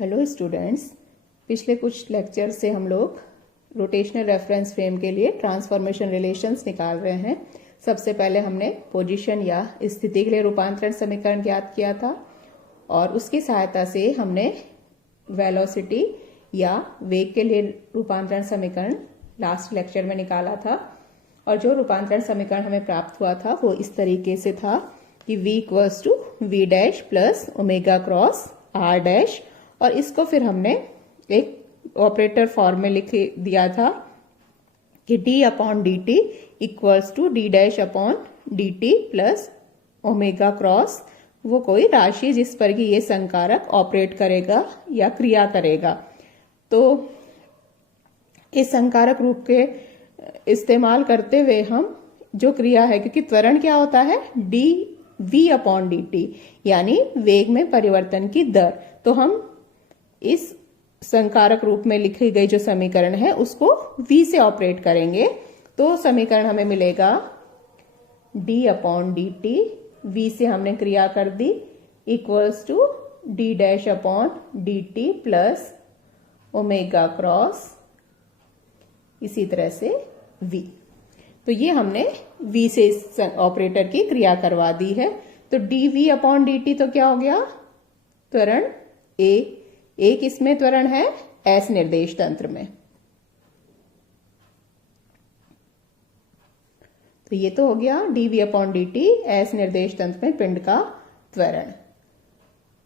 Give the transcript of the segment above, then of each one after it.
Hello students, पिछले कुछ lecture से हम लोग रोटेशनल रेफरेंस फ्रेम के लिए ट्रांसफॉर्मेशन रिलेशंस निकाल रहे हैं। सबसे पहले हमने पोजीशन या स्थिति के लिए रूपांतरण समीकरण ज्ञात किया था और उसकी सहायता से हमने वेलोसिटी या वेग के लिए रूपांतरण समीकरण लास्ट लेक्चर में निकाला था। और जो रूपांतरण समीकरण हमें प्राप्त हुआ था वो इस तरीके से था कि v equals to V dash plus omega cross R dash, और इसको फिर हमने एक ऑपरेटर फॉर्म में लिख दिया था कि d upon D T equals to D dash upon D T plus omega cross वो कोई राशि जिस पर कि ये संकारक ऑपरेट करेगा या क्रिया करेगा। तो इस संकारक रूप के इस्तेमाल करते हुए हम जो क्रिया है, क्योंकि त्वरण क्या होता है D V upon D T यानी वेग में परिवर्तन की दर, तो हम इस संकारक रूप में लिखी गई जो समीकरण है उसको v से ऑपरेट करेंगे। तो समीकरण हमें मिलेगा d upon D t, v से हमने क्रिया कर दी, equals to d dash upon D T plus omega cross, इसी तरह से v। तो ये हमने v से इस ऑपरेटर की क्रिया करवा दी है। तो dv अपॉन डी टी तो क्या हो गया, त्वरण एक इसमें त्वरण है s निर्देश तंत्र में। तो ये तो हो गया dv upon D T s निर्देश तंत्र में पिंड का त्वरण।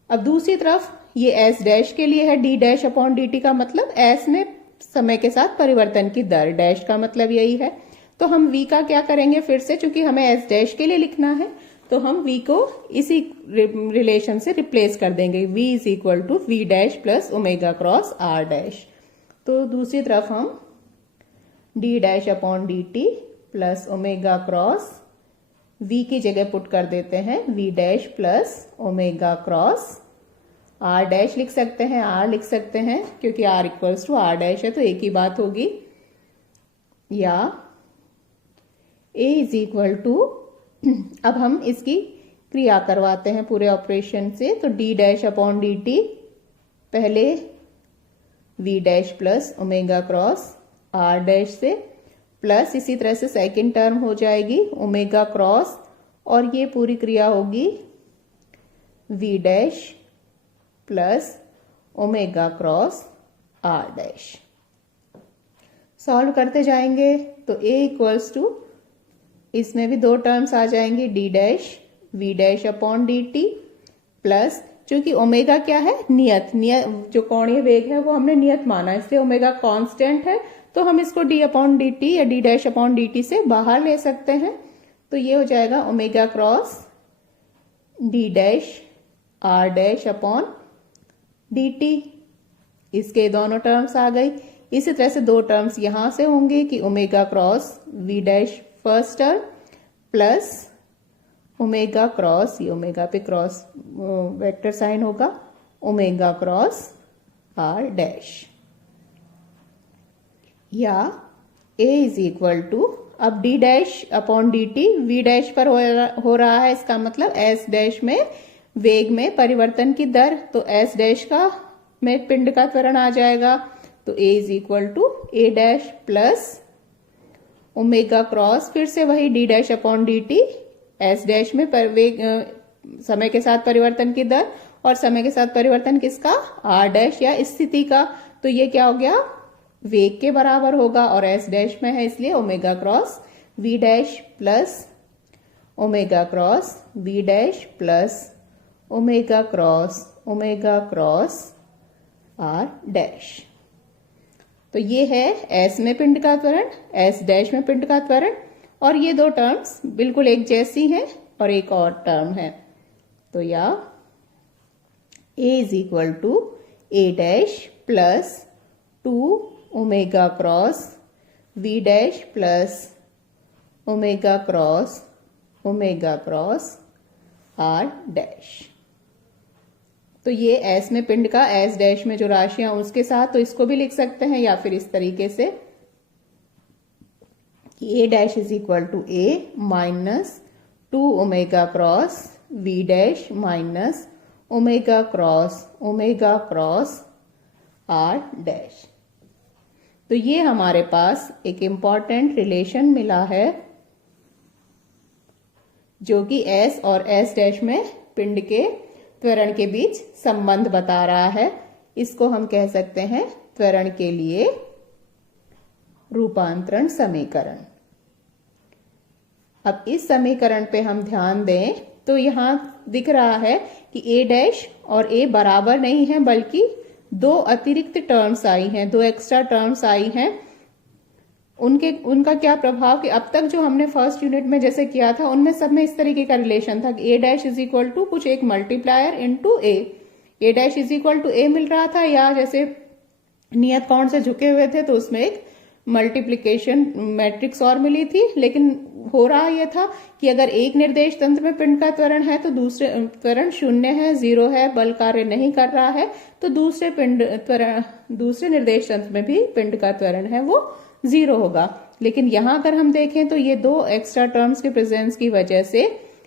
अब दूसरी तरफ ये s डैश के लिए है d dash upon D T का मतलब s में समय के साथ परिवर्तन की दर, डैश का मतलब यही है। तो हम v का क्या करेंगे, फिर से चूंकि हमें s डैश के लिए लिखना है तो हम v को इसी रिलेशन से रिप्लेस कर देंगे, v is equal to V dash plus omega cross R dash. तो दूसरी तरफ हम d dash upon D T plus omega cross v की जगह पुट कर देते हैं v dash plus omega cross R dash लिख सकते हैं, r लिख सकते हैं क्योंकि r equals to R dash है तो एक ही बात होगी, या a इज इक्वल टू, अब हम इसकी क्रिया करवाते हैं पूरे ऑपरेशन से। तो d dash upon D T पहले v dash plus omega cross r dash से प्लस इसी तरह से सेकंड टर्म हो जाएगी ओमेगा क्रॉस, और ये पूरी क्रिया होगी v dash plus omega cross r dash. Solve करते जाएंगे तो a इक्वल्स टू, इसमें भी दो टर्म्स आ जाएंगी d dash v dash upon D T plus, चूंकि ओमेगा क्या है नियत जो कोणीय वेग है वो हमने नियत माना, इसलिए ओमेगा कांस्टेंट है तो हम इसको d अपॉन डी टी या d dash upon D T से बाहर ले सकते हैं। तो ये हो जाएगा omega cross d dash r dash upon D T, इसके दोनों टर्म्स आ गई। इसी तरह से दो टर्म्स यहां से होंगे कि omega cross v dash first term plus omega cross, ये ओमेगा पे क्रॉस वेक्टर साइन होगा, ओमेगा क्रॉस आर डैश, या a इज इक्वल टू, अब d dash upon D t v dash पर हो रहा है, इसका मतलब s डैश में वेग में परिवर्तन की दर, तो s डैश का में पिंड का त्वरण आ जाएगा। तो a is equal to a dash plus omega cross, फिर से वही d dash upon D T S dash में वेग समय के साथ परिवर्तन की दर, और समय के साथ परिवर्तन किसका, आर डैश या स्थिति का। तो ये क्या हो गया, वेग के बराबर होगा और एस डैश में है इसलिए omega cross V dash plus omega cross V dash plus omega cross R dash. तो ये है s में पिंड का त्वरण, s डैश में पिंड का त्वरण, और ये दो टर्म्स बिल्कुल एक जैसी हैं और एक और टर्म है। तो या a is equal to a dash plus two omega cross v dash plus omega cross r dash. तो ये s में पिंड का s डैश में जो राशियां उसके साथ, तो इसको भी लिख सकते हैं या फिर इस तरीके से कि a dash is equal to a minus two omega cross v dash minus omega cross R dash. तो ये हमारे पास एक इंपॉर्टेंट रिलेशन मिला है जो कि S और S डैश में पिंड के त्वरण के बीच संबंध बता रहा है। इसको हम कह सकते हैं त्वरण के लिए रूपांतरण समीकरण। अब इस समीकरण पे हम ध्यान दें तो यहां दिख रहा है कि A डैश और A बराबर नहीं है, बल्कि दो अतिरिक्त टर्म्स आई हैं, दो एक्स्ट्रा टर्म्स आई हैं। उनका क्या प्रभाव कि अब तक जो हमने फर्स्ट यूनिट में जैसे किया था उनमें सब में इस तरीके का रिलेशन था कि A dash is equal to कुछ एक multiplier into A dash is equal to A मिल रहा था, या जैसे नियत कोण से झुके हुए थे तो उसमें एक मल्टीप्लिकेशन मैट्रिक्स और मिली थी। लेकिन हो रहा यह था कि अगर एक निर्देश तंत्र में पिंड का त्वरण है तो दूसरे त्वरण शून्य है, 0 है, बल कार्य नहीं कर रहा है, तो दूसरे निर्देश तंत्र में भी पिंड का त्वरण है वो 0 होगा। लेकिन यहां अगर हम देखें तो ये दो एक्स्ट्रा टर्म्स के प्रेजेंस की वजह से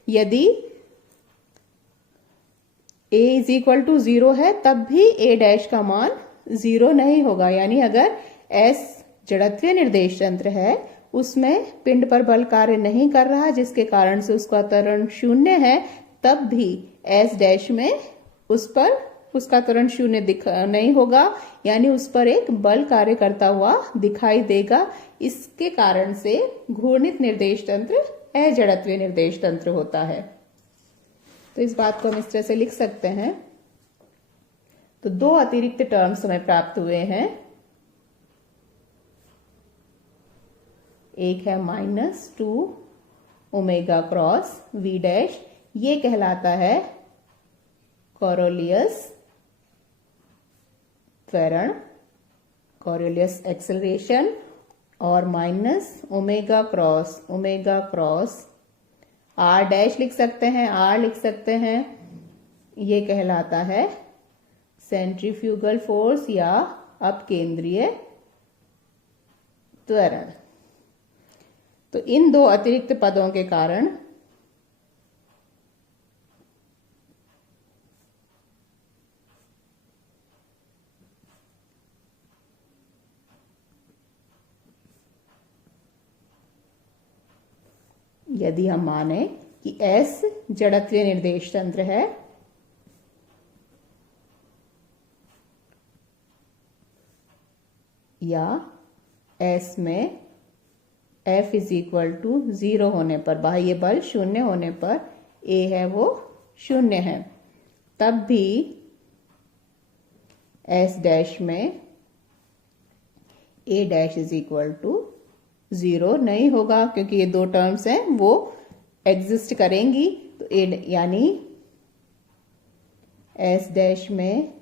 यदि A इज इक्वल टू 0 है तब भी A डैश का मान 0 नहीं होगा। यानी अगर S जड़त्वीय निर्देश तंत्र है उसमें पिंड पर बल कार्य नहीं कर रहा जिसके कारण से उसका त्वरण शून्य है, तब भी S डैश में उसका त्वरण शून्य नहीं होगा, यानी उस पर एक बल कार्य करता हुआ दिखाई देगा। इसके कारण से घूर्णित निर्देश तंत्र अजड़त्वीय निर्देश तंत्र होता है। तो इस बात को हम इस तरह से लिख सकते हैं। तो दो अतिरिक्त टर्म्स हमें प्राप्त हुए हैं, एक है -2 ओमेगा क्रॉस V डैश, ये कहलाता है कोरोलियस त्वरण, कोरोलियस एक्सेलरेशन, और -ओमेगा क्रॉस R डैश लिख सकते हैं, R लिख सकते हैं, ये कहलाता है सेंट्रीफ्यूगल फोर्स या अपकेंद्रीय त्वरण। तो इन दो अतिरिक्त पदों के कारण यदि हम माने कि S जड़त्वीय निर्देश तंत्र है या S में F इज इक्वल टू 0 होने पर, बाह्य बल शून्य होने पर A है वो शून्य है, तब भी S डैश में A dash is equal to 0 नहीं होगा, क्योंकि ये दो टर्म्स हैं वो एग्जिस्ट करेंगी। तो यानी S डैश में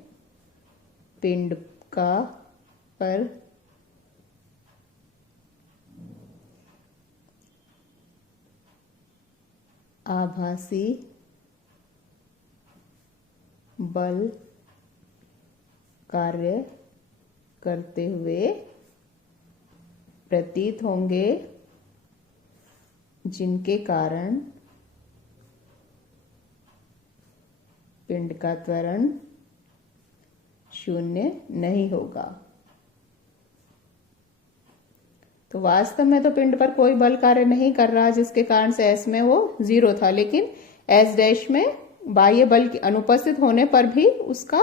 पिंड का पर आभासी बल कार्य करते हुए प्रतीत होंगे, जिनके कारण पिंड का त्वरण शून्य नहीं होगा। तो वास्तव में तो पिंड पर कोई बल कार्य नहीं कर रहा जिसके कारण से S में वो 0 था, लेकिन S डैश में बाह्य बल की अनुपस्थित होने पर भी उसका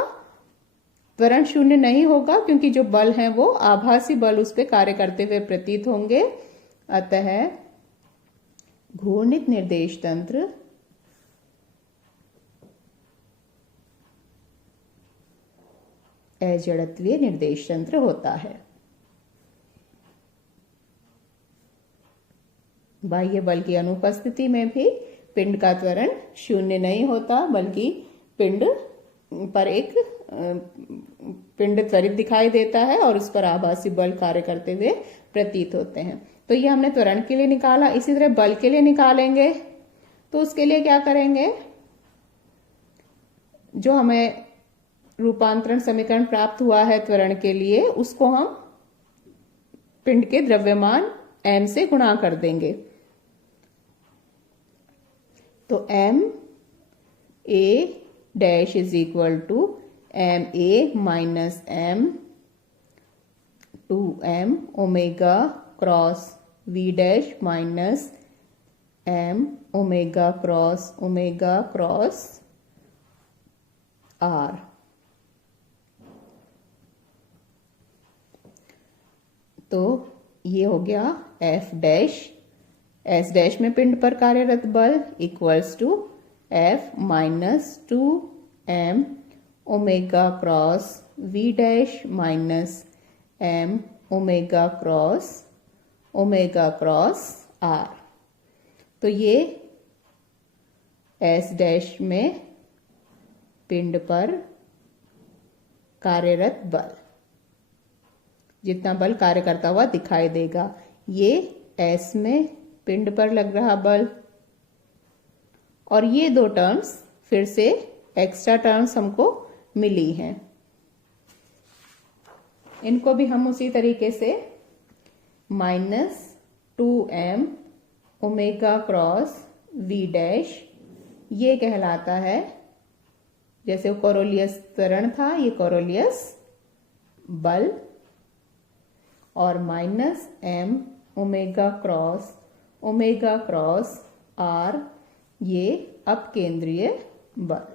त्वरण शून्य नहीं होगा, क्योंकि जो बल हैं वो आभासी बल उस पर कार्य करते हुए प्रतीत होंगे। अतः घूर्णित निर्देश तंत्र अजड़त्वीय निर्देश तंत्र होता है। बाह्य बल की अनुपस्थिति में भी पिंड का त्वरण शून्य नहीं होता, बल्कि पिंड पर एक पिंड त्वरित दिखाई देता है और उस पर आभासी बल कार्य करते हुए प्रतीत होते हैं। तो ये हमने त्वरण के लिए निकाला। इसी तरह बल के लिए निकालेंगे तो उसके लिए क्या करेंगे, जो हमें रूपांतरण समीकरण प्राप्त हुआ है त्वरण के लिए, उसको हम पिंड के द्रव्यमान m से गुणा कर देंगे। तो m A dash is equal to M A minus M 2m omega cross v dash minus m omega cross r। तो ये हो गया f डैश s डैश में पिंड पर कार्यरत बल equals to f minus 2m omega cross v dash minus m omega cross r। तो ये s डैश में पिंड पर कार्यरत बल, जितना बल कार्य करता हुआ दिखाई देगा, ये s में पिंड पर लग रहा बल। और ये दो टर्म्स फिर से एक्स्ट्रा टर्म्स हमको मिली हैं, इनको भी हम उसी तरीके से minus 2m omega cross v dash, ये कहलाता है, जैसे कोरोलियस त्वरण था, ये कोरोलियस बल, और minus m omega cross r, ये अपकेंद्रीय बल।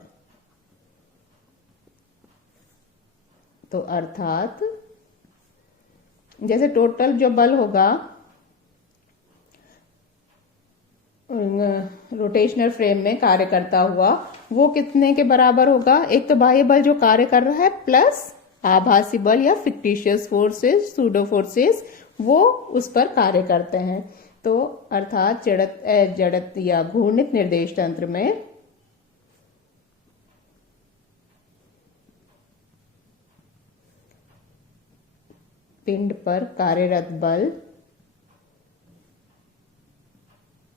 तो अर्थात जैसे टोटल जो बल होगा रोटेशनल फ्रेम में कार्य करता हुआ, वो कितने के बराबर होगा? एक तो बाह्य बल जो कार्य कर रहा है प्लस आभासी बल या फिक्टिशियस फोर्सेस, सूडो फोर्सेस, वो उस पर कार्य करते हैं। तो अर्थात जड़त या घूर्णित निर्देश तंत्र में पिंड पर कार्यरत बल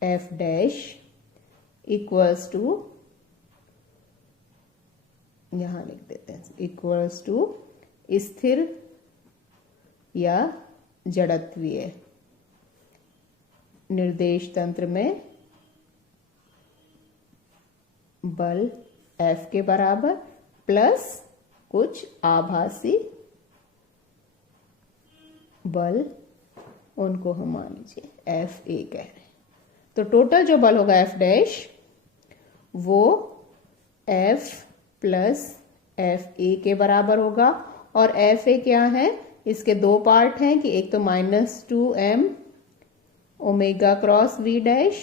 F डैश इक्वल्स टू, यहां लिख देते हैं, इक्वल्स टू स्थिर या जड़त्वीय निर्देश तंत्र में बल F के बराबर प्लस कुछ आभासी बल, उनको हम मान लीजिए F A कह रहे हैं। तो टोटल जो बल होगा F डैश, वो F प्लस F A के बराबर होगा। और F A क्या है? इसके दो पार्ट हैं कि एक तो minus 2m omega cross v dash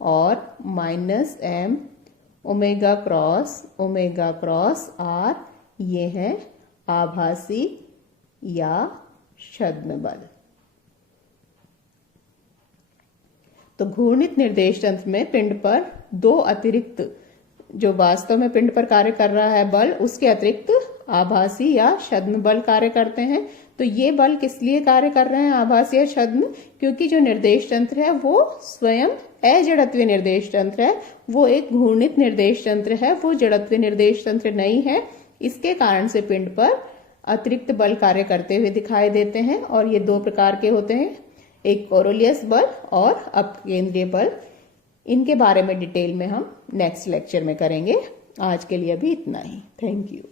और minus m omega cross r, ये है आभासी या छद्म बल। तो घूर्णित निर्देश तंत्र में पिंड पर दो अतिरिक्त, जो वास्तव में पिंड पर कार्य कर रहा है बल, उसके अतिरिक्त आभासी या छद्म बल कार्य करते हैं। तो ये बल किस लिए कार्य कर रहे हैं, आभासी या छद्म? क्योंकि जो निर्देश तंत्र है वो स्वयं अजड़त्वीय निर्देश तंत्र है, वो एक घूर्णित निर्देश तंत्र है, वो जड़त्वीय निर्देश तंत्र नहीं है। इसके कारण से पिंड पर अतिरिक्त बल कार्य करते हुए दिखाई देते हैं। और ये दो प्रकार के होते हैं, एक कोरोलियस बल और अपकेंद्रीय बल। इनके बारे में डिटेल में हम नेक्स्ट लेक्चर में करेंगे। आज के लिए अभी इतना ही। Thank you.